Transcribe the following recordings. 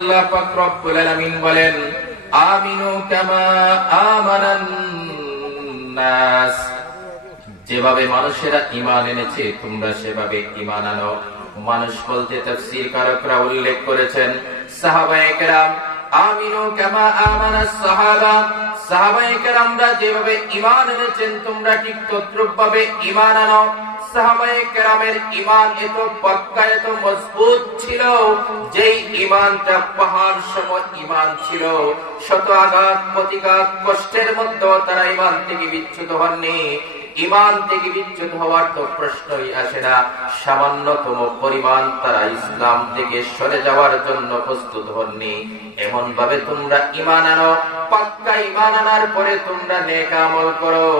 আল্লাহ পাক রব্বুল আলামিন বলেন, আমিনু কামা আমানান নাস। যেভাবে মানুষেরা ঈমান এনেছে, তোমরা সেভাবে ঈমান আনো। মানুষ বলতে তাফসীর কারকরা উল্লেখ করেছেন, সাহাবায়ে কেরাম, আমিনু কামা আমানাস সাহাবা। যেভাবে ঈমান এনেছেন, তোমরা ঠিক তদ্রুপভাবে ঈমান আনো। প্রতিঘাত কষ্টের তারা ঈমান থেকে বিচ্যুত হননি। ইমান থেকে হওয়ার তো প্রশ্নই আসে না। সামান্যতম পরিমাণ তারা ইসলাম থেকে সরে যাওয়ার জন্য প্রস্তুত হননি। এমন ভাবে তোমরা ইমান আনো পাক্কা ইমান আনার পরে তোমরা নেক আমল করো।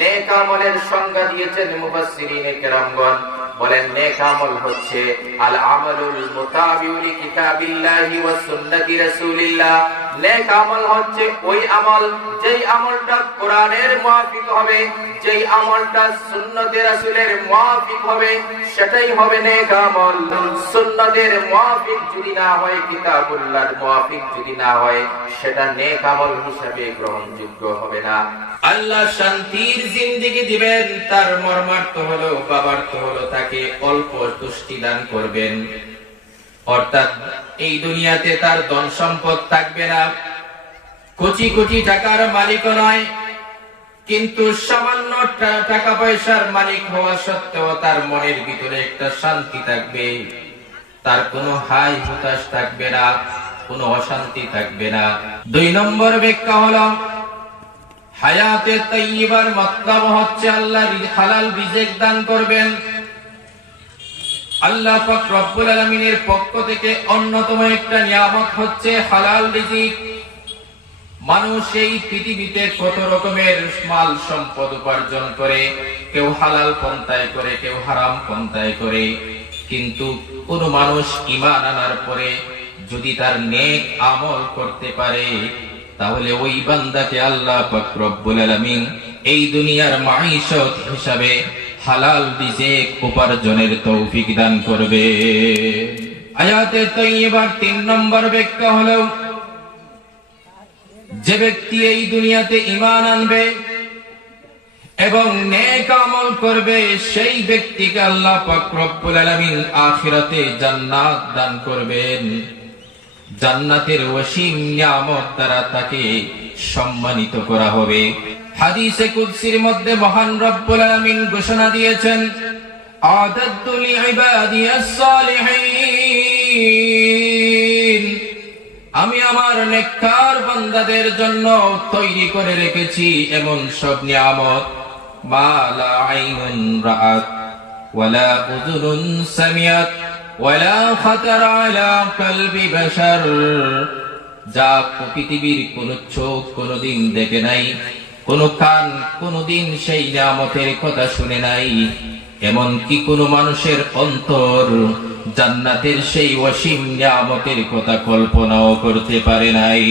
নেক আমলের সংজ্ঞা দিয়েছেন মুফাসসিরিনে কেরামগণ। বলেন, নেক আমল হচ্ছে আল আমালুল মুতাবিউলি কিতাবিল্লাহি ওয়া সুন্নতি রাসূলিল্লাহ। নেক আমল হচ্ছে ওই আমল, যেই আমলটা কোরআনের মুআফিক হবে, যেই আমলটা সুন্নতে রাসূলের মুআফিক হবে, সেটাই হবে নেক আমল। সুন্নতের মুআফিক যদি না হয়, কিতাবুল্লাহর মুআফিক যদি না হয়, সেটা নেক আমল হিসাবে গ্রহণযোগ্য হবে না। আল্লাহ শান্তির জিন্দেগি দিবেন, তার মর্মার্থ হলো বাবার্থ হলো তাকে অল্প তুষ্টি দান করবেন। অর্থাৎ এই দুনিয়াতে তার ধন সম্পদ থাকবে না। কোটি কোটি টাকার মালিক নয়, কিন্তু সামান্য টাকা পয়সার মালিক হওয়া সত্ত্বেও তার মনের ভিতরে একটা শান্তি থাকবে। তার কোনো হাই হতাশ থাকবে না, কোনো অশান্তি থাকবে না। দুই নম্বর ব্যাখ্যা হলো হায়াতে তৈবার মতলব হচ্ছে আল্লাহ হালাল রিজেক দান করবেন। আল্লাহ পাক রব্বুল আলামিনের পক্ষ থেকে অন্যতম একটা নিয়ামত হচ্ছে হালাল রিজিক। মানুষ এই পৃথিবীতে কত রকমের মাল সম্পদ উপার্জন করে, কেউ হালাল পন্থায় করে, কেউ হারাম পন্থায় করে। কিন্তু কোন মানুষ ইমান আনার পরে যদি তার নেক আমল করতে পারে তাহলে ওই বান্দাকে আল্লাহ পাক এই দুনিয়ার মাইশত হিসাবে হালাল রিজিক উপার্জনের তৌফিক দান করবে। তৈবার তিন নম্বর হলো, যে ব্যক্তি এই দুনিয়াতে ইমান আনবে এবং নেক আমল করবে, সেই ব্যক্তিকে আল্লাহ পাক রব্বুল আখিরাতে জান্নাত দান করবেন। জান্নাতের ওয়াসিম নিয়ামত দ্বারা তাকে সম্মানিত করা হবে। হাদিসে কুদসির মধ্যে মহান রব্বুল আলামিন ঘোষণা দিয়েছেন আদাদতু লিইবাদিয়াস সালিহিন আমি আমার নেককার বান্দাদের জন্য তৈরি করে রেখেছি এমন সব নিয়ামত। মা লা আইনুন রাআত ওয়ালা উযুনুন সামিয়াত। ওয়ালা খাতার আলা কলবি বাশার। যা পৃথিবীর কোন চোখ কোনদিন দেখে নাই, কোন কান কোনদিন সেই নিয়ামতের কথা শুনে নাই। এমন কি কোন মানুষের অন্তর জান্নাতের সেই অসীম নিয়ামতের কথা কল্পনাও করতে পারে নাই।